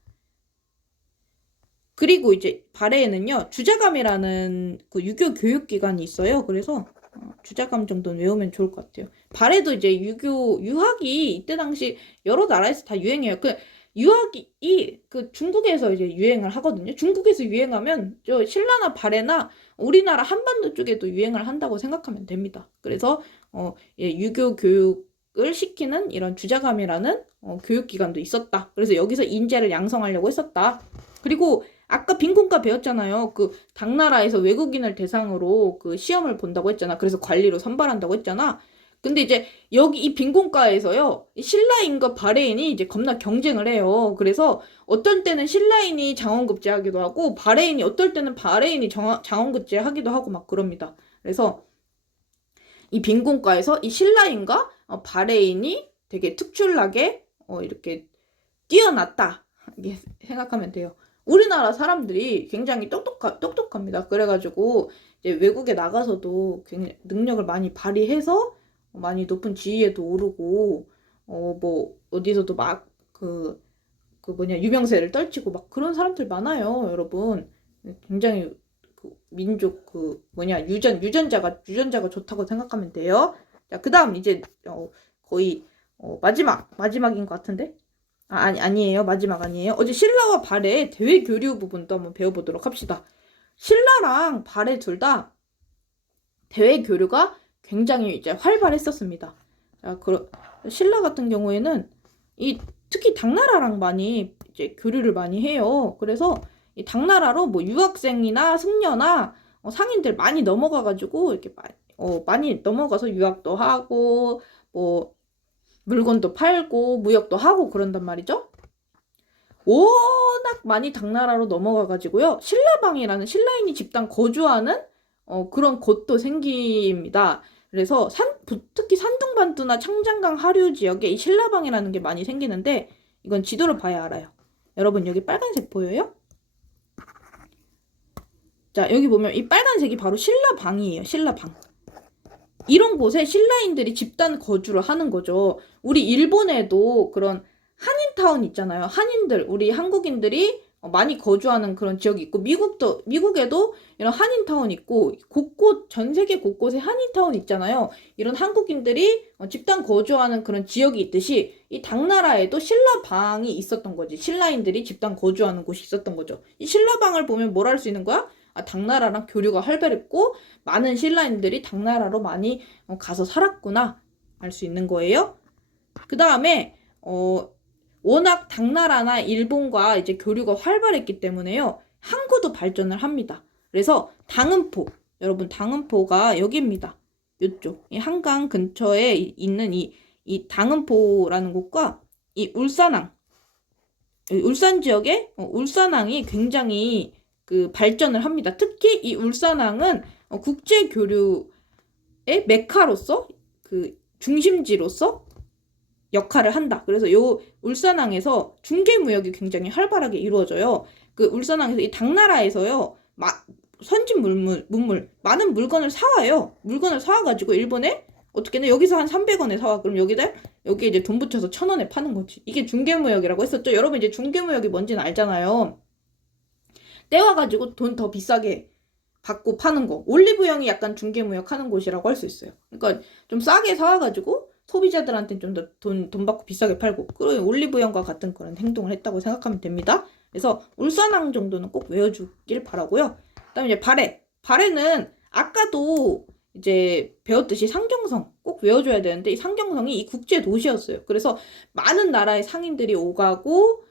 그리고 이제 발해에는요, 주자감이라는 그 유교 교육기관이 있어요. 그래서 주자감 정도는 외우면 좋을 것 같아요. 발해도 이제 유학이 이때 당시 여러 나라에서 다 유행해요. 그 유학이 그 중국에서 이제 유행을 하거든요. 중국에서 유행하면 저 신라나 발해나 우리나라 한반도 쪽에도 유행을 한다고 생각하면 됩니다. 그래서 예, 유교 교육을 시키는 이런 주자감이라는 교육기관도 있었다. 그래서 여기서 인재를 양성하려고 했었다. 그리고 아까 빈곤과 배웠잖아요. 그 당나라에서 외국인을 대상으로 그 시험을 본다고 했잖아. 그래서 관리로 선발한다고 했잖아. 근데 이제 여기 이 빈곤과에서요, 신라인과 발해인이 이제 겁나 경쟁을 해요. 그래서 어떤 때는 신라인이 장원급제 하기도 하고, 발해인이 어떨 때는 발해인이 장원급제 하기도 하고 막 그럽니다. 그래서 이 빈곤과에서 이 신라인과 발해인이 되게 특출나게 이렇게 뛰어났다. 이게 생각하면 돼요. 우리나라 사람들이 굉장히 똑똑합니다. 그래가지고 이제 외국에 나가서도 굉장히 능력을 많이 발휘해서 많이 높은 지위에도 오르고 뭐 어디서도 막 그 뭐냐 유명세를 떨치고 막 그런 사람들 많아요, 여러분. 굉장히 그 민족 그 뭐냐 유전자가 좋다고 생각하면 돼요. 자, 그다음 이제 거의 마지막인 것 같은데. 아니에요. 마지막 아니에요. 어제 신라와 발의 대외 교류 부분도 한번 배워보도록 합시다. 신라랑 발의 둘 다 대외 교류가 굉장히 이제 활발했었습니다. 자, 신라 같은 경우에는 특히 당나라랑 많이 이제 교류를 많이 해요. 그래서 이 당나라로 뭐 유학생이나 승려나 상인들 많이 넘어가가지고 이렇게 많이 넘어가서 유학도 하고 뭐 물건도 팔고 무역도 하고 그런단 말이죠. 워낙 많이 당나라로 넘어가가지고요. 신라방이라는 신라인이 집단 거주하는 그런 곳도 생깁니다. 그래서 특히 산둥반도나 청장강 하류 지역에 이 신라방이라는 게 많이 생기는데 이건 지도를 봐야 알아요. 여러분 여기 빨간색 보여요? 자, 여기 보면 이 빨간색이 바로 신라방이에요. 신라방. 이런 곳에 신라인들이 집단 거주를 하는 거죠. 우리 일본에도 그런 한인타운 있잖아요. 한인들, 우리 한국인들이 많이 거주하는 그런 지역이 있고, 미국에도 이런 한인타운 있고, 전 세계 곳곳에 한인타운 있잖아요. 이런 한국인들이 집단 거주하는 그런 지역이 있듯이, 이 당나라에도 신라방이 있었던 거지. 신라인들이 집단 거주하는 곳이 있었던 거죠. 이 신라방을 보면 뭘 할 수 있는 거야? 당나라랑 교류가 활발했고, 많은 신라인들이 당나라로 많이 가서 살았구나 알 수 있는 거예요. 그 다음에 워낙 당나라나 일본과 이제 교류가 활발했기 때문에요. 항구도 발전을 합니다. 그래서 당은포, 여러분 당은포가 여기입니다. 이쪽 이 한강 근처에 있는 이 당은포라는 곳과 이 울산 지역에 울산항이 굉장히 그 발전을 합니다. 특히 이 울산항은 국제 교류의 메카로서 그 중심지로서 역할을 한다. 그래서 요 울산항에서 중개 무역이 굉장히 활발하게 이루어져요. 그 울산항에서 이 당나라에서요. 선진 문물 많은 물건을 사와요. 물건을 사와가지고 일본에 어떻게든 여기서 한 300원에 사와. 그럼 여기에 이제 돈 붙여서 1,000원에 파는 거지. 이게 중개무역이라고 했었죠. 여러분 이제 중개무역이 뭔지는 알잖아요. 떼와가지고 돈 더 비싸게 받고 파는 거. 올리브영이 약간 중개무역 하는 곳이라고 할 수 있어요. 그러니까 좀 싸게 사와가지고 소비자들한테 좀 더 돈 받고 비싸게 팔고. 그리고 올리브영과 같은 그런 행동을 했다고 생각하면 됩니다. 그래서 울산항 정도는 꼭 외워주길 바라고요. 그다음에 이제 발해는 아까도 이제 배웠듯이 상경성 꼭 외워줘야 되는데 이 상경성이 이 국제 도시였어요. 그래서 많은 나라의 상인들이 오가고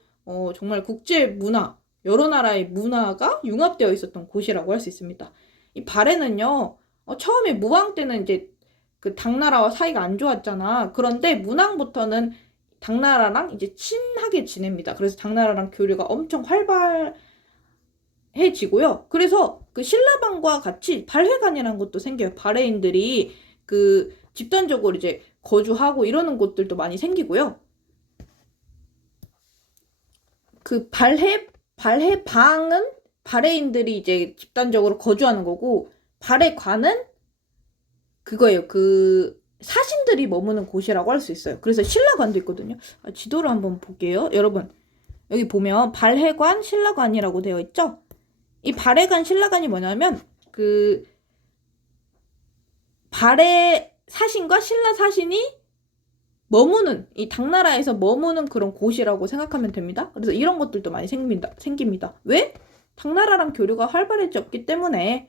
정말 국제 문화, 여러 나라의 문화가 융합되어 있었던 곳이라고 할 수 있습니다. 이 발해는요, 처음에 무왕 때는 이제 그 당나라와 사이가 안 좋았잖아. 그런데 문왕부터는 당나라랑 이제 친하게 지냅니다. 그래서 당나라랑 교류가 엄청 활발해지고요. 그래서 그 신라반과 같이 발해관이라는 것도 생겨요. 발해인들이 그 집단적으로 이제 거주하고 이러는 곳들도 많이 생기고요. 그 발해방은 발해인들이 이제 집단적으로 거주하는 거고, 발해관은 그거예요. 그 사신들이 머무는 곳이라고 할 수 있어요. 그래서 신라관도 있거든요. 지도를 한번 볼게요. 여러분, 여기 보면 발해관, 신라관이라고 되어 있죠? 이 발해관, 신라관이 뭐냐면 그 발해 사신과 신라 사신이 머무는, 이 당나라에서 머무는 그런 곳이라고 생각하면 됩니다. 그래서 이런 것들도 많이 생깁니다. 왜? 당나라랑 교류가 활발해졌기 때문에.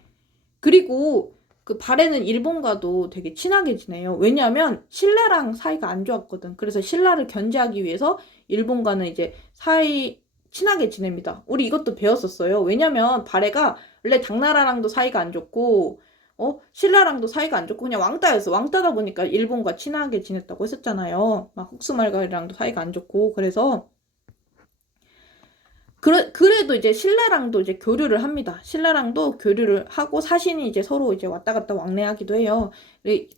그리고 그 발해는 일본과도 되게 친하게 지내요. 왜냐하면 신라랑 사이가 안 좋았거든. 그래서 신라를 견제하기 위해서 일본과는 이제 친하게 지냅니다. 우리 이것도 배웠었어요. 왜냐면 발해가 원래 당나라랑도 사이가 안 좋고 신라랑도 사이가 안 좋고 그냥 왕따였어. 왕따다 보니까 일본과 친하게 지냈다고 했었잖아요. 막 흑수말갈이랑도 사이가 안 좋고. 그래서 그래도 이제 신라랑도 이제 교류를 합니다. 신라랑도 교류를 하고 사신이 이제 서로 이제 왔다 갔다 왕래하기도 해요.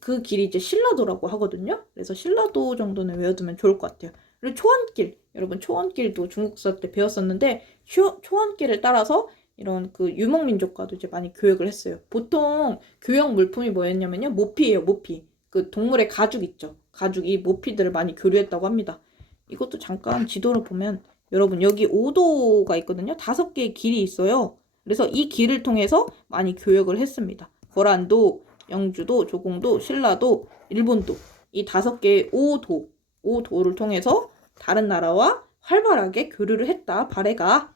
그 길이 이제 신라도라고 하거든요. 그래서 신라도 정도는 외워두면 좋을 것 같아요. 그리고 초원길, 여러분 초원길도 중국사 때 배웠었는데 초원길을 따라서 이런 그 유목민족과도 이제 많이 교역을 했어요. 보통 교역 물품이 뭐였냐면요, 모피예요, 모피. 그 동물의 가죽 있죠. 가죽이 모피들을 많이 교류했다고 합니다. 이것도 잠깐 지도를 보면 여러분 여기 5도가 있거든요. 5개의 길이 있어요. 그래서 이 길을 통해서 많이 교역을 했습니다. 거란도, 영주도, 조공도, 신라도, 일본도, 이 5개의 5도를 통해서 다른 나라와 활발하게 교류를 했다. 발해가.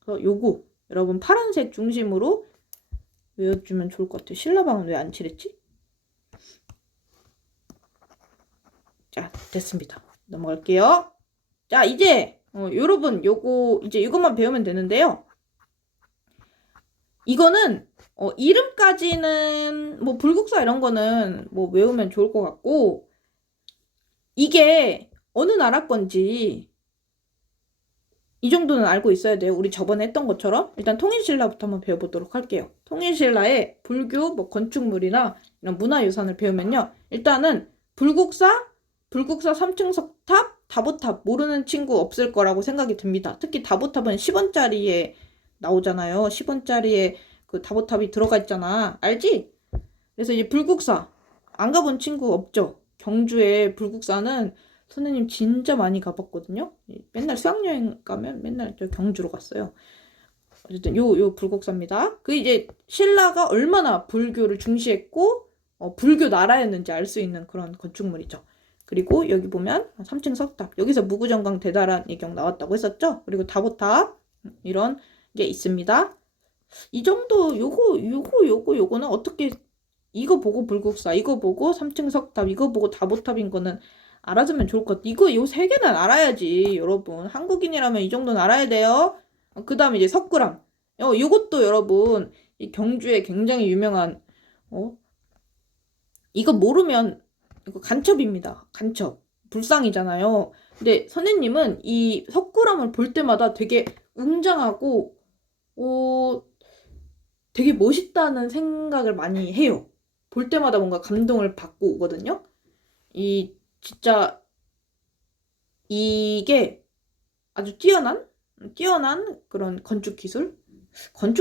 그래서 요거 여러분 파란색 중심으로 외워주면 좋을 것 같아요. 신라방은 왜 안 칠했지? 자, 됐습니다. 넘어갈게요. 자, 이제 여러분 요거 이제 이것만 배우면 되는데요. 이거는 이름까지는 뭐 불국사 이런 거는 뭐 외우면 좋을 것 같고, 이게 어느 나라 건지 이 정도는 알고 있어야 돼요. 우리 저번에 했던 것처럼. 일단 통일신라부터 한번 배워보도록 할게요. 통일신라의 불교 뭐 건축물이나 이런 문화유산을 배우면요, 일단은 불국사 3층 석탑, 다보탑 모르는 친구 없을 거라고 생각이 듭니다. 특히 다보탑은 10원짜리에 나오잖아요. 10원짜리에 그 다보탑이 들어가 있잖아. 알지? 그래서 이제 불국사 안 가본 친구 없죠? 경주에 불국사는 선생님 진짜 많이 가봤거든요. 맨날 수학여행 가면 맨날 저 경주로 갔어요. 어쨌든 요 불국사입니다. 그 이제 신라가 얼마나 불교를 중시했고 불교 나라였는지 알 수 있는 그런 건축물이죠. 그리고 여기 보면 3층 석탑, 여기서 무구정강 대다란 예경 나왔다고 했었죠. 그리고 다보탑 이런 게 있습니다. 이 정도 요거는 어떻게, 이거 보고 불국사, 이거 보고 3층 석탑, 이거 보고 다보탑인 거는 알아두면 좋을 것 같아. 이거 요 3개는 알아야지 여러분. 한국인이라면 이 정도는 알아야 돼요. 그 다음에 이제 석굴암. 요것도 여러분 이 경주에 굉장히 유명한 이거 모르면 이거 간첩입니다. 간첩. 불상이잖아요. 근데 선생님은 이 석굴암을 볼 때마다 되게 웅장하고 되게 멋있다는 생각을 많이 해요. 볼 때마다 뭔가 감동을 받고 오거든요. 진짜 이게 아주 뛰어난 그런 건축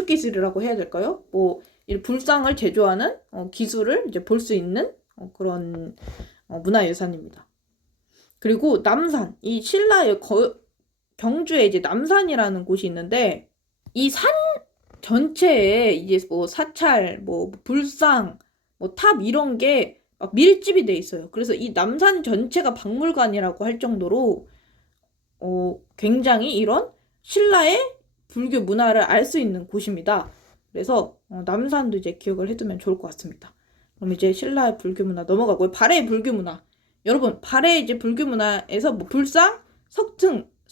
기술이라고 해야 될까요? 뭐 이 불상을 제조하는 기술을 이제 볼 수 있는 그런 문화유산입니다. 그리고 남산, 이 신라의 경주에 이제 남산이라는 곳이 있는데, 이 산 전체에 이제 뭐 사찰, 뭐 불상, 뭐 탑 이런 게 막 밀집이 돼 있어요. 그래서 이 남산 전체가 박물관이라고 할 정도로 굉장히 이런 신라의 불교 문화를 알 수 있는 곳입니다. 그래서 남산도 이제 기억을 해두면 좋을 것 같습니다. 그럼 이제 신라의 불교 문화 넘어가고요. 발해의 불교 문화. 여러분, 발해 이제 불교 문화에서 뭐 불상,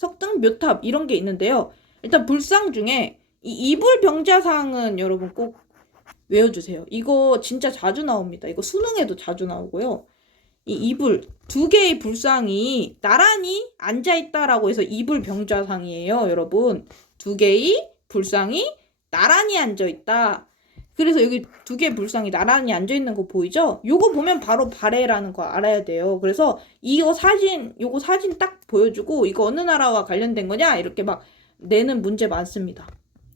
석등, 묘탑 이런 게 있는데요. 일단 불상 중에 이 이불병자상은 여러분 꼭 외워주세요. 이거 진짜 자주 나옵니다. 이거 수능에도 자주 나오고요. 이 이불 두 개의 불상이 나란히 앉아있다라고 해서 이불병자상이에요, 여러분. 두 개의 불상이 나란히 앉아있다. 그래서 여기 두 개의 불상이 나란히 앉아있는 거 보이죠? 요거 보면 바로 발해라는 거 알아야 돼요. 그래서 요거 사진 딱 보여주고 이거 어느 나라와 관련된 거냐? 이렇게 막 내는 문제 많습니다.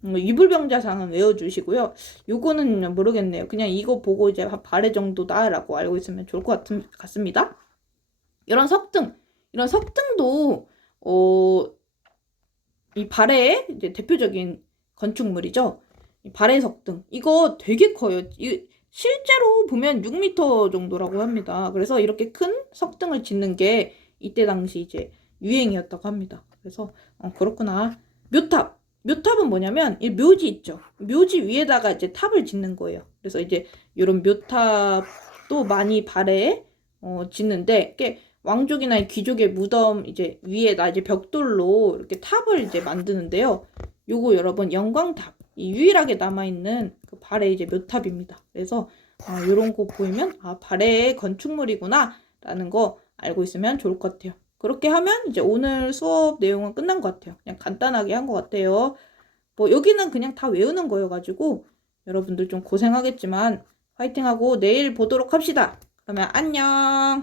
이불병자상은 외워주시고요. 요거는 모르겠네요. 그냥 이거 보고 이제 발해 정도다라고 알고 있으면 좋을 것 같습니다. 이런 석등도 이 발해의 이제 대표적인 건축물이죠. 이 발해 석등 이거 되게 커요. 실제로 보면 6m 정도라고 합니다. 그래서 이렇게 큰 석등을 짓는 게 이때 당시 이제 유행이었다고 합니다. 그래서 그렇구나. 묘탑은 뭐냐면 이 묘지 있죠. 묘지 위에다가 이제 탑을 짓는 거예요. 그래서 이제 이런 묘탑도 많이 발해에 짓는데 이게 왕족이나 귀족의 무덤 이제 위에다 이제 벽돌로 이렇게 탑을 이제 만드는데요. 요거 여러분 영광탑 이 유일하게 남아있는 그 발해 이제 묘탑입니다. 그래서 요런 거 보이면 발해의 건축물이구나 라는 거 알고 있으면 좋을 것 같아요. 그렇게 하면 이제 오늘 수업 내용은 끝난 것 같아요. 그냥 간단하게 한 것 같아요. 뭐 여기는 그냥 다 외우는 거여가지고 여러분들 좀 고생하겠지만 화이팅하고 내일 보도록 합시다. 그러면 안녕.